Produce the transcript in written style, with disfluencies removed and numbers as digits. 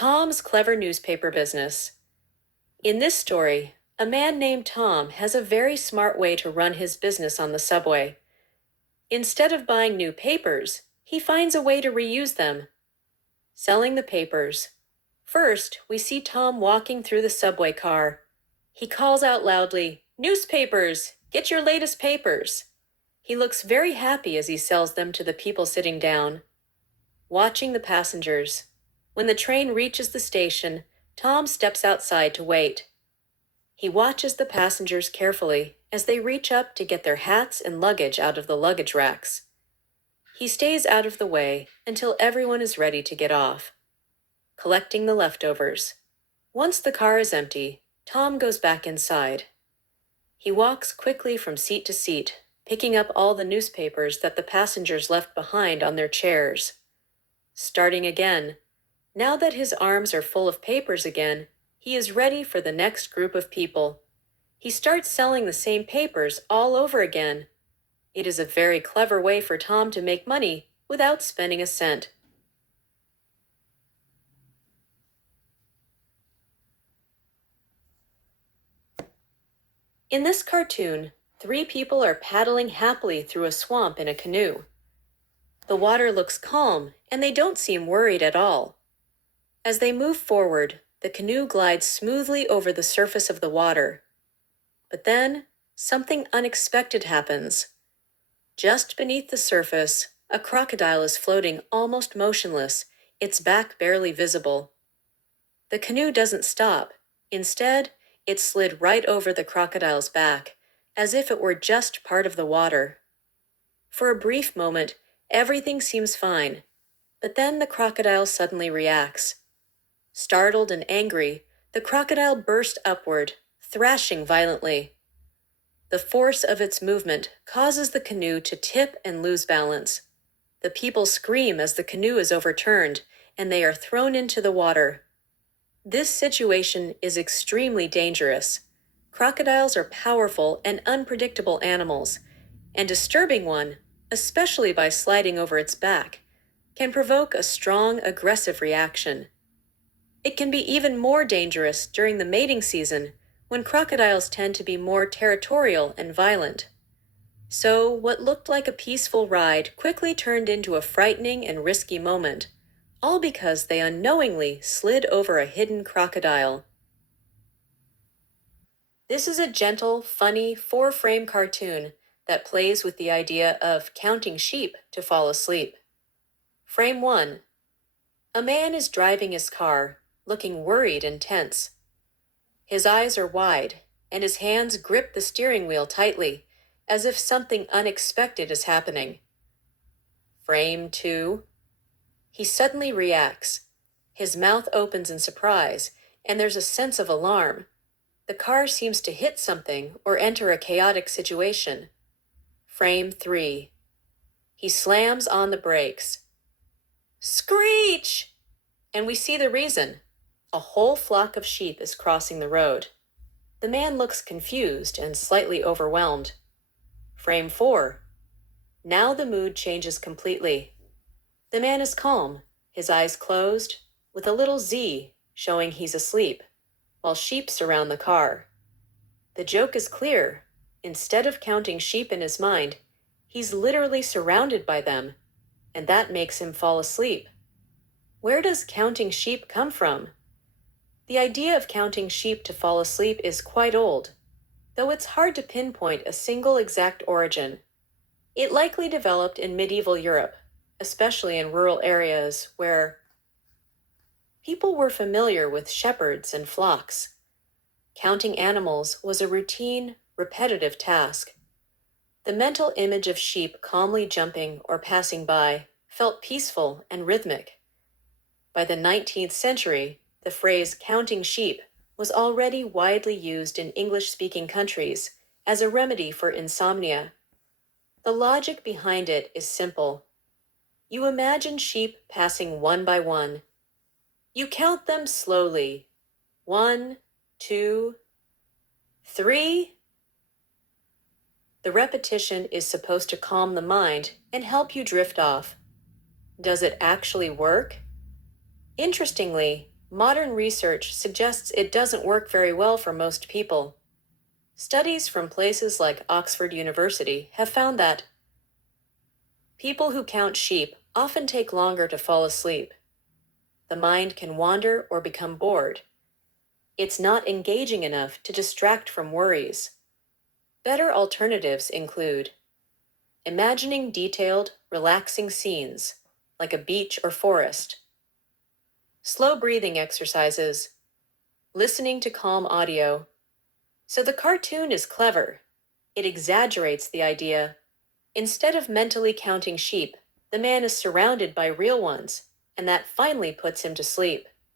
Tom's clever newspaper business. In this story, a man named Tom has a very smart way to run his business on the subway. Instead of buying new papers, he finds a way to reuse them. Selling the papers. First, we see Tom walking through the subway car. He calls out loudly, "Newspapers! Get your latest papers!" He looks very happy as he sells them to the people sitting down. Watching the passengers. When the train reaches the station, Tom steps outside to wait. He watches the passengers carefully as they reach up to get their hats and luggage out of the luggage racks. He stays out of the way until everyone is ready to get off. Collecting the leftovers. Once the car is empty, Tom goes back inside. He walks quickly from seat to seat, picking up all the newspapers that the passengers left behind on their chairs. Starting again. Now that his arms are full of papers again, he is ready for the next group of people. He starts selling the same papers all over again. It is a very clever way for Tom to make money without spending a cent. In this cartoon, 3 people are paddling happily through a swamp in a canoe. The water looks calm and they don't seem worried at all. As they move forward, the canoe glides smoothly over the surface of the water. But then, something unexpected happens. Just beneath the surface, a crocodile is floating almost motionless, its back barely visible. The canoe doesn't stop. Instead, it slid right over the crocodile's back, as if it were just part of the water. For a brief moment, everything seems fine, but then the crocodile suddenly reacts. Startled and angry, the crocodile burst upward, thrashing violently. The force of its movement causes the canoe to tip and lose balance. The people scream as the canoe is overturned, and they are thrown into the water. This situation is extremely dangerous. Crocodiles are powerful and unpredictable animals, and disturbing one, especially by sliding over its back, can provoke a strong, aggressive reaction. It can be even more dangerous during the mating season, when crocodiles tend to be more territorial and violent. So, what looked like a peaceful ride quickly turned into a frightening and risky moment, all because they unknowingly slid over a hidden crocodile. This is a gentle, funny, 4-frame cartoon that plays with the idea of counting sheep to fall asleep. Frame 1. A man is driving his car, looking worried and tense. His eyes are wide, and his hands grip the steering wheel tightly, as if something unexpected is happening. Frame 2. He suddenly reacts. His mouth opens in surprise, and there's a sense of alarm. The car seems to hit something or enter a chaotic situation. Frame 3. He slams on the brakes. Screech! And we see the reason. A whole flock of sheep is crossing the road. The man looks confused and slightly overwhelmed. Frame 4. Now the mood changes completely. The man is calm, his eyes closed, with a little Z showing he's asleep, while sheep surround the car. The joke is clear. Instead of counting sheep in his mind, he's literally surrounded by them, and that makes him fall asleep. Where does counting sheep come from? The idea of counting sheep to fall asleep is quite old, though it's hard to pinpoint a single exact origin. It likely developed in medieval Europe, especially in rural areas where people were familiar with shepherds and flocks. Counting animals was a routine, repetitive task. The mental image of sheep calmly jumping or passing by felt peaceful and rhythmic. By the 19th century, the phrase counting sheep was already widely used in English-speaking countries as a remedy for insomnia. The logic behind it is simple. You imagine sheep passing one by one. You count them slowly. 1, 2, 3. The repetition is supposed to calm the mind and help you drift off. Does it actually work? Interestingly, modern research suggests it doesn't work very well for most people. Studies from places like Oxford University have found that people who count sheep often take longer to fall asleep. The mind can wander or become bored. It's not engaging enough to distract from worries. Better alternatives include imagining detailed, relaxing scenes, like a beach or forest, slow breathing exercises, listening to calm audio. So the cartoon is clever. It exaggerates the idea. Instead of mentally counting sheep, the man is surrounded by real ones, and that finally puts him to sleep.